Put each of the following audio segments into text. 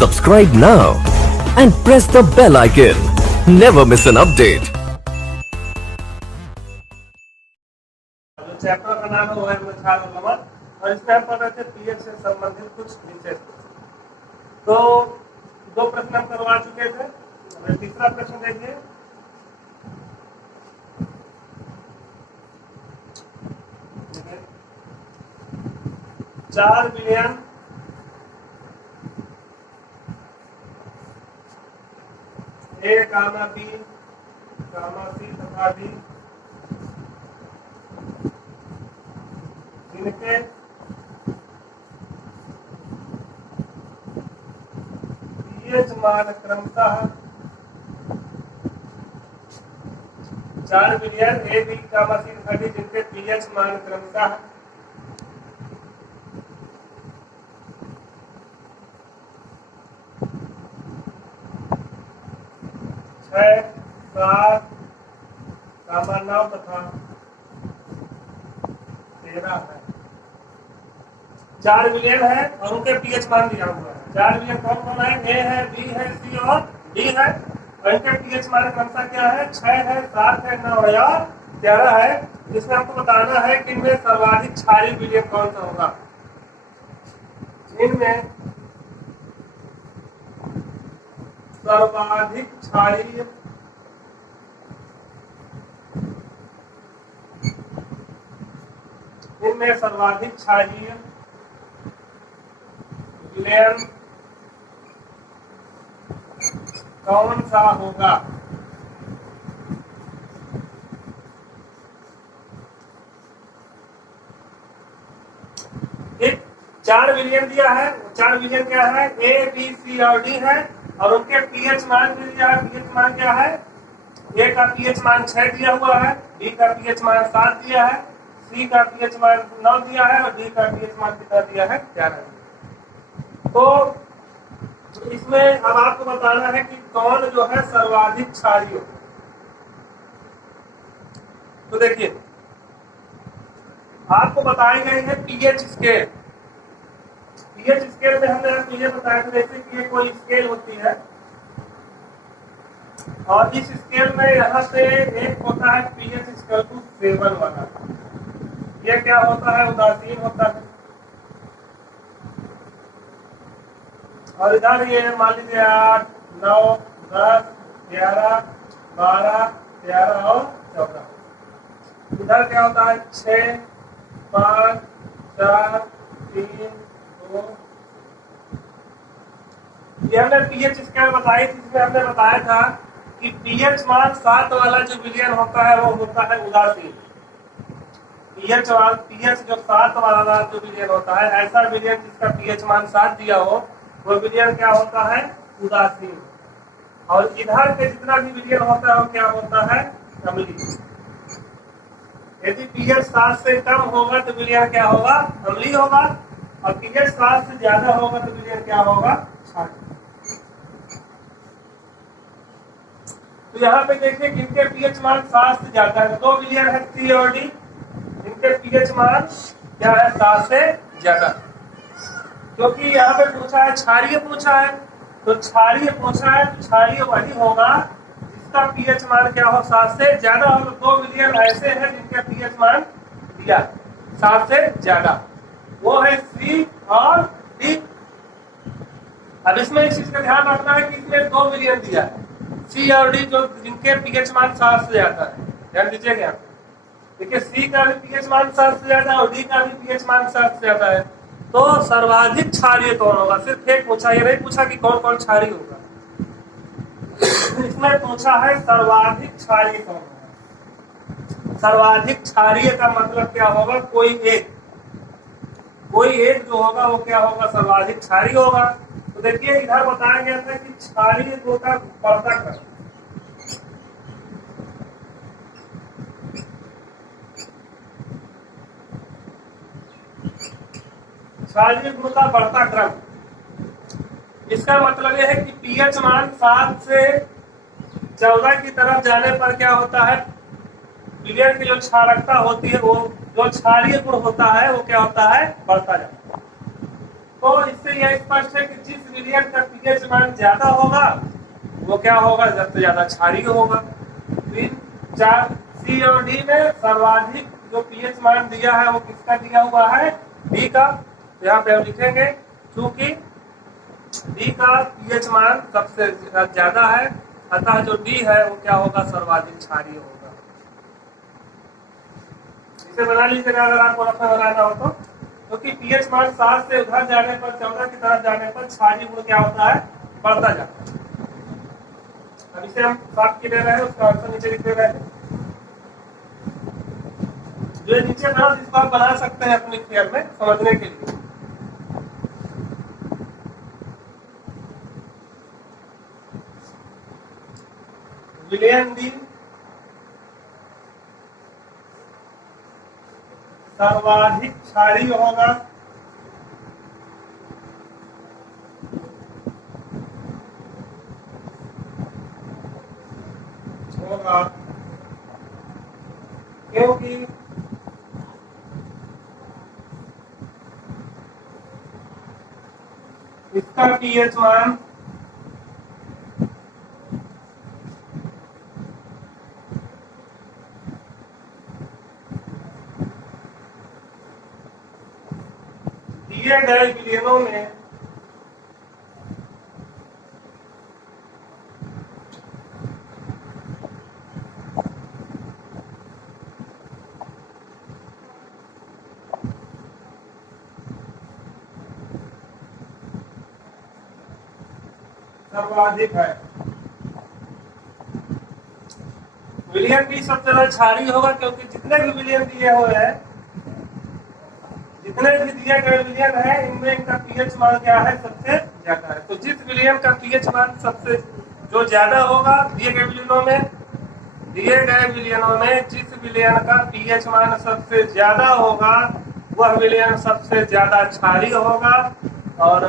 Subscribe now and press the bell icon. Never miss an update. जो chapter का नाम है वो है मच्छर और लवण, और इसमें हम पढ़ रहे थे पीएच से संबंधित कुछ विषय। तो दो प्रश्न हम करवा चुके थे। अब तीसरा प्रश्न देखिए। चार विलयन ए गामा बी गामा सी तथा डी जिनके पीएच मान क्रमशः चार विलयन ए बी गामा सी तथा डी जिनके पीएच मान क्रमशः 6, 7, 9 तथा 13 है। चार विलयन है और उनके पीएच मान दिया हुआ है। चार विलयन कौन कौन है? ए है, बी है, सी और डी है। और इनके पीएच मान क्रमशः क्या है? 6 है, 7 है, 9 है और 13 है। जिसमें हमको बताना है कि इनमें सर्वाधिक क्षारीय विलयन कौन सा होगा। इनमें सर्वाधिक क्षारीय विलयन कौन सा होगा। एक चार विलयन दिया है। चार विलयन क्या है? ए, बी, सी और डी है और उनके पीएच मान भी दिया है। पीएच मान क्या है? ए का पीएच मान 6 दिया हुआ है, बी का पीएच मान 7 दिया है, सी का पीएच मान 9 दिया है और डी का पीएच मान कितना दिया है? 11। तो इसमें अब आपको बताना है कि कौन जो है सर्वाधिक क्षारीय हो। तो देखिए आपको बताई गई है पीएच स्केल। पीएच स्केल में हमने आपको ये बताया था जैसे कि ये कोई स्केल होती है और इस स्केल में यहाँ पे एक होता है पीएच स्केल टू 7 वाला। ये क्या होता है? उदासीन होता है। और इधर ये मान लीजिए 8, 9, 10, 11, 12, 13 और 14। इधर क्या होता है? 6, 5, 4, 3, 2। ये हमने पीएच स्केल बताई थी। इसमें हमने बताया था कि पीएच मान 7 वाला जो विलयन होता है वो होता है उदासीन। पीएच जो 7 वाला जो विलयन होता है, ऐसा विलयन जिसका पीएच मान 7 दिया हो, वो विलयन क्या होता है? उदासीन। और इधर के जितना भी विलयन होता है वो क्या होता है? अम्लीय। यदि पीएच 7 से कम होगा तो विलयन क्या होगा? अम्लीय होगा। और पीएच 7 से ज्यादा होगा तो विलयन क्या होगा? क्षारीय। तो यहाँ पे देखिए किनके पीएच मान 7 से ज्यादा है। दो विलयन है सी और डी, इनके पीएच मान क्या है? 7 से ज्यादा। क्योंकि यहाँ पे पूछा है क्षारीय पूछा है, तो क्षारीय पूछा है, क्षारीय वही होगा जिसका पीएच मान क्या हो? 7 से ज्यादा हो। तो दो विलयन ऐसे हैं जिनके पीएच मान दिया 7 से ज्यादा, वो है सी और डी। अब इसमें इस चीज का ध्यान रखना है कि इसमें दो विलयन दिया है, सी और डी, जो जिनके पीएच मान 7 से ज्यादा है। ध्यान दीजिएगा। देखिए सी का भी पीएच मान 7 से ज्यादा और डी का भी पीएच मान 7 से ज्यादा है। तो सर्वाधिक क्षारीय कौन होगा? सिर्फ एक पूछा, ये नहीं पूछा कि कौन कौन क्षारीय होगा। इसमें पूछा है सर्वाधिक क्षारीय कौन होगा। सर्वाधिक क्षारीय का मतलब क्या होगा? कोई एक जो होगा वो क्या होगा? सर्वाधिक क्षारीय होगा। तो देखिए इधर बताया गया था कि क्षारीय दो का बढ़ता क्रम। क्षारीय गुण का बढ़ता क्रम, इसका मतलब यह है कि पीएच मान 7 से 14 की तरफ जाने पर क्या होता है? विलयन की जो क्षारकता होती है, वो जो क्षारीय गुण होता है वो क्या होता है? बढ़ता जाता है। तो इससे यह स्पष्ट है कि जिस विलयन का पीएच मान ज्यादा होगा वो क्या होगा, सबसे ज्यादा क्षारीय होगा। तो इन चार सी और डी में सर्वाधिक जो पीएच मान दिया है वो किसका दिया हुआ है, डी का। तो यहाँ पे हम लिखेंगे चूंकि डी का पीएच मान सबसे ज्यादा है, अतः जो डी है वो क्या होगा, सर्वाधिक क्षारीय होगा। इसे बना लीजिएगा अगर आपको रफा बनाना हो तो, क्योंकि पीएच मान 7 से उधर जाने पर, 14 की तरफ जाने पर क्षारीय गुण क्या होता है, बढ़ता जाता है। अब इसे हम साफ किए रहे हैं, उसका आंसर नीचे लिख दे रहे हैं। जो ये नीचे बना इसको आप बना सकते हैं अपनी फेयर में समझने के लिए। विलयन डी सर्वाधिक क्षारीय होगा, क्योंकि इसका पीएच मान दिए गए विलयनों में सर्वाधिक है। विलयन भी सबसे ज्यादा क्षारीय होगा, क्योंकि जितने भी विलयन दिए हुए हैं, जितने भी दिए गए विलयन है, इनमें इनका पीएच मान क्या है, सबसे ज्यादा है। तो जिस विलयन का पीएच मान सबसे जो ज्यादा होगा दिए गए विलयनों में जिस विलयन का पीएच मान सबसे ज्यादा होगा वह विलयन सबसे ज्यादा क्षारीय होगा। और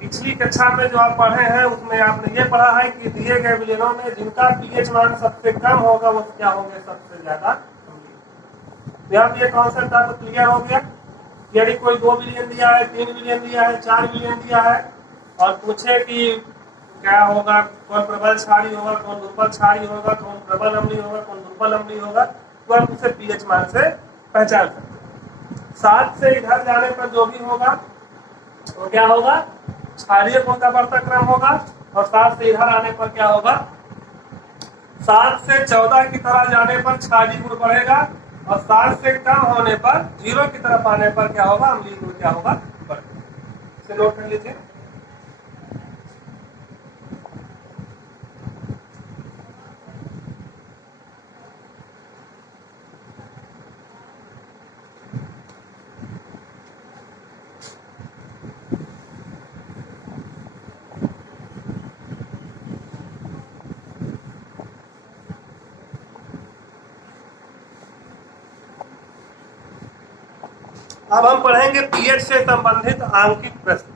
पिछली कक्षा में जो आप पढ़े हैं उसमें आपने ये पढ़ा है कि दिए गए विलयनों में जिनका पीएच मान सबसे कम होगा वो क्या होंगे, सबसे ज्यादा। यहाँ पे ये कॉन्सेप्ट आपको क्लियर हो गया। यदि कोई 2 विलयन दिया है, 3 विलयन दिया है, 4 विलयन दिया है और पूछे कि क्या होगा, कौन प्रबल क्षारीय होगा, कौन दुर्बल क्षारीय होगा, कौन प्रबल अम्लीय होगा, कौन दुर्बल अम्लीय होगा, तो आप उसे पीएच मान से पहचान सकते हैं। 7 से इधर जाने पर जो भी होगा वो क्या होगा, क्षारीय गुण का बढ़ता क्रम होगा। और 7 से इधर आने पर क्या होगा, 7 से 14 की तरह जाने पर क्षारीय गुण बढ़ेगा और 7 से कम होने पर 0 की तरफ आने पर क्या होगा, अम्लीय गुण क्या होगा, बढ़ेगा। इसे नोट कर लीजिए। अब हम पढ़ेंगे पीएच से संबंधित आंकिक प्रश्न।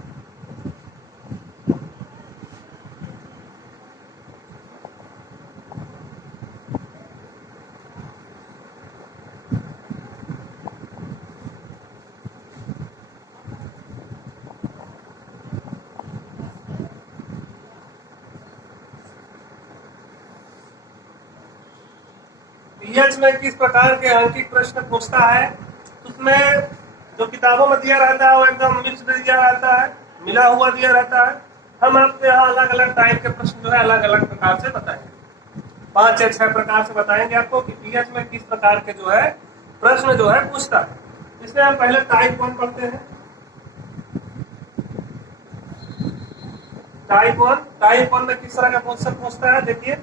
पीएच में किस प्रकार के आंकिक प्रश्न पूछता है, उसमें जो किताबों में दिया रहता है वो एकदम मिक्स दिया रहता है, मिला हुआ दिया रहता है। हम आपको यहाँ अलग अलग टाइप के प्रश्न जो है अलग अलग प्रकार से बताएंगे, 5 या 6 प्रकार से बताएंगे आपको कि पीएच में किस प्रकार के जो है प्रश्न जो है पूछता है। इसमें हम पहले टाइप 1 पढ़ते हैं। टाइप 1 में किस तरह का क्वेश्चन पूछता है, देखिए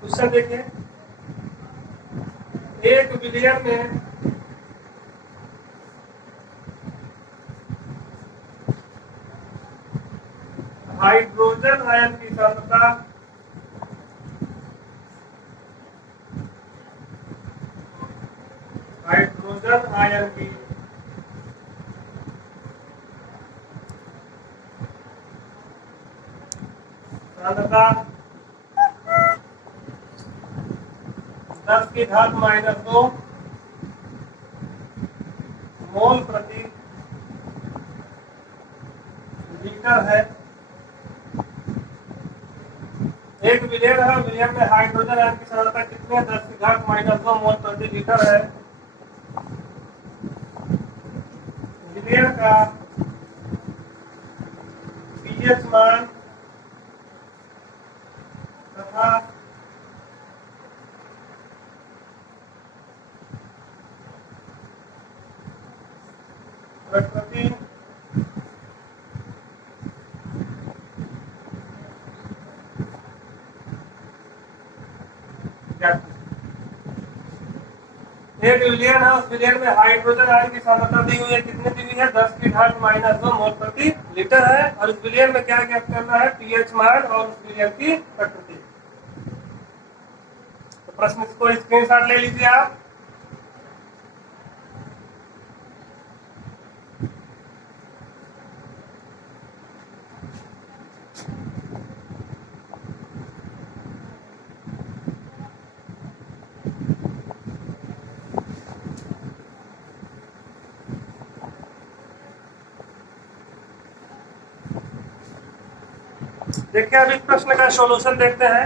क्वेश्चन देखिए। एक विलयन में हाइड्रोजन आयन की सांद्रता सांद्रता 10 की घात -2 मोल प्रति लीटर है। एक विलियन है, विलियन में हाइड्रोजन आयन की सांद्रता कितने 10⁻⁻2 मोल प्रति लीटर है। विलियन का पीएच मान तथा प्रकृति एक विलियन है, उस विलियन में हाइड्रोजन आयन की सांद्रता दी हुई है, कितनी दी हुई है 10⁻⁻2 मोल प्रति लीटर है। और इस विलियन में क्या ज्ञात करना है, पीएच मान और उस विलियन की प्रकृति। तो प्रश्न को स्क्रीनशॉट ले लीजिए आप। देखिए अब इस प्रश्न का सॉल्यूशन देखते हैं।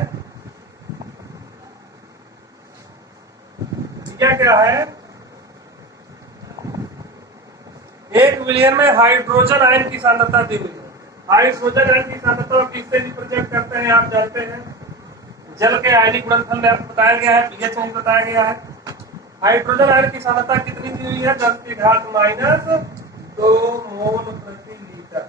यह क्या है, एक विलियन में हाइड्रोजन आयन की सांद्रता दी हुई है। हाइड्रोजन आयन की सांद्रता किससे रिप्रेजेंट करते हैं आप जानते हैं, जल के आयनिक गुणनफल में आपको बताया गया है, पीएच में बताया गया है। हाइड्रोजन आयन की सांद्रता कितनी दी हुई है 10⁻⁻2 मोल प्रति लीटर।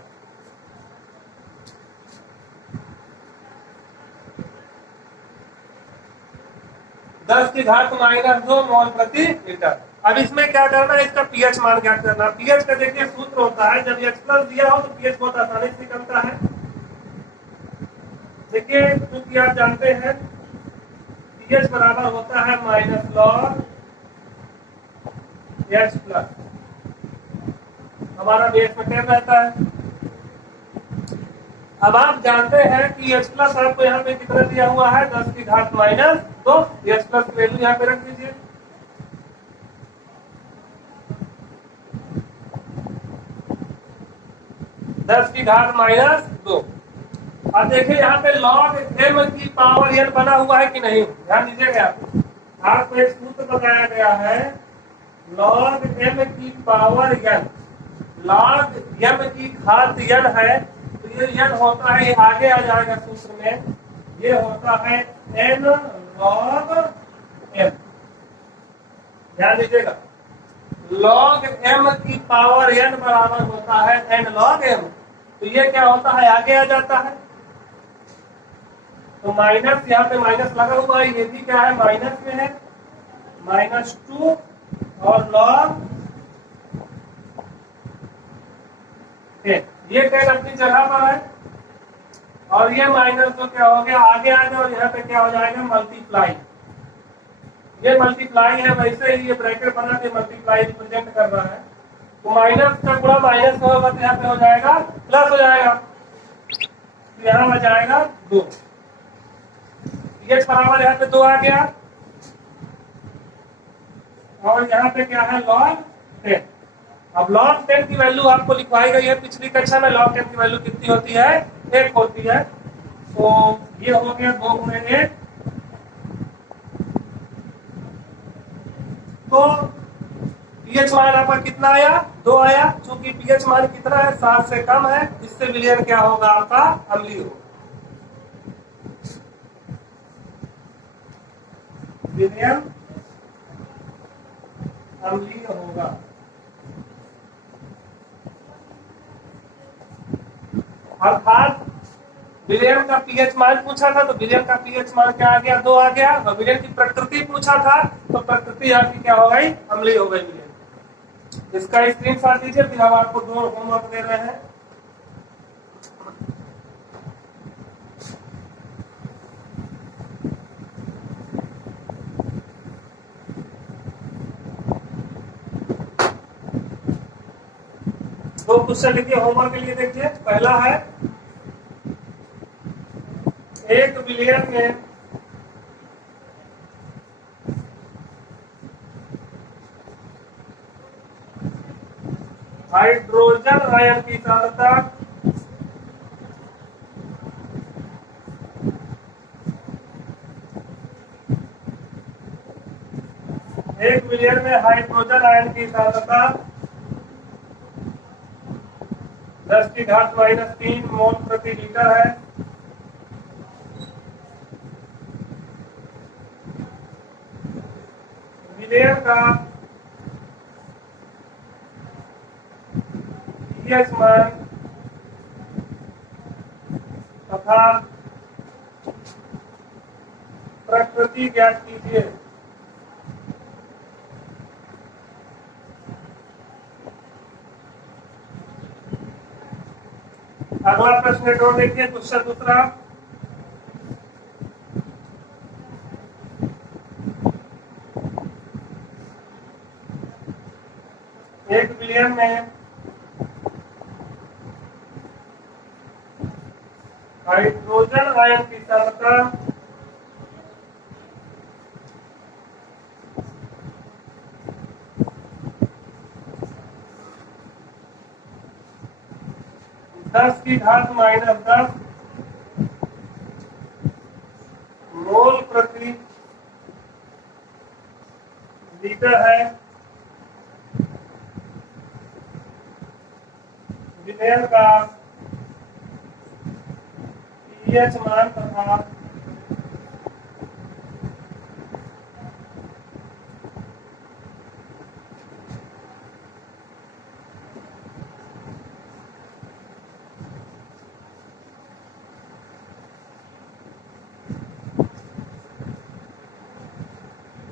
दस की घात -2 मोल प्रति लीटर। अब इसमें क्या करना है, इसका पीएच मान क्या करना है। पीएच का देखिए सूत्र होता है, जब H+ दिया हो तो पीएच बहुत आसानी से निकलता है। देखिए क्योंकि आप जानते हैं पीएच बराबर होता है -log H+। हमारा बेस में 10 रहता है। अब आप जानते हैं कि H+ आपको यहाँ पे कितना दिया हुआ है 10⁻⁻2। H+ वैल्यू यहाँ पे रख दीजिए। (10⁻²). अब देखिए यहाँ पे log m की पावर n बना हुआ है कि नहीं, ध्यान दीजिएगा। आपको एक सूत्र बताया गया है log m की पावर n। log m की घात n है, तो ये n होता है, ये आगे आ जाएगा सूत्र में, ये होता है n log m। ध्यान दीजिएगा, log m की पावर n बराबर होता है n log m। तो ये क्या होता है, आगे आ जाता है। तो माइनस, यहाँ पे माइनस लगा हुआ है, ये भी क्या है माइनस में है, -2 और log 10। ये 10 अपनी जगह पर है और ये -2 क्या हो गया, आगे आ गया और यहाँ पे क्या हो जाएगा मल्टीप्लाई। ये मल्टीप्लाई है, वैसे ही ये ब्रैकेट बना के मल्टीप्लाई रिप्रेजेंट कर रहा है। तो माइनस का गुणा माइनस में होगा तो यहाँ पे हो जाएगा प्लस हो जाएगा, तो यहाँ हो जाएगा 2। पीएच बराबर यहाँ पे 2 आ गया और यहाँ पे क्या है log 10। अब log 10 की वैल्यू आपको लिखवाई गई है पिछली कक्षा में। log 10 की वैल्यू कितनी होती है, 1 होती है। तो ये हो गया 2 × 1। तो पीएच मान आपका कितना आया, 2 आया। चूंकि पीएच मान कितना है 7 से कम है, इससे विलियन क्या होगा आपका अम्लीय होगा। विलियन अम्लीय होगा। अर्थात विलियन का पीएच मान पूछा था तो विलियन का पीएच मान क्या आ गया, 2 आ गया। और विलियन की प्रकृति पूछा था तो प्रकृति आपकी क्या हो गई, अम्लीय हो गई विलियन। इसका स्क्रीनशॉट लीजिए, फिर हम आपको 2 होमवर्क दे रहे हैं। दो क्वेश्चन लिखिए होमवर्क के लिए। देखिए पहला है, एक विलियन में हाइड्रोजन आयन की सांद्रता 1 मिलियन में हाइड्रोजन आयन की सांद्रता 10⁻³ मोल प्रति लीटर है। विलयन का पीएच मान तथा प्रकृति ज्ञात कीजिए। अगला प्रश्न और देखिए, क्वेश्चन दूसरा। एक विलयन में हाइड्रोजन आयन की सांद्रता 10⁻⁻10 मोल प्रति लीटर है। विलयन का पीएच मान तथा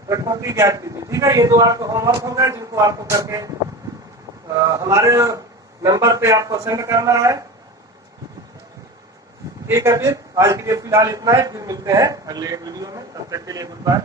प्रकृति ज्ञात कीजिए। ठीक है, ये दो आपको होमवर्क होगा जिनको आपको करके हमारे नंबर पे आपको सेंड करना है। ठीक है, फिर आज के लिए फिलहाल इतना है, फिर मिलते हैं अगले वीडियो में। तब तक के लिए गुड बाय।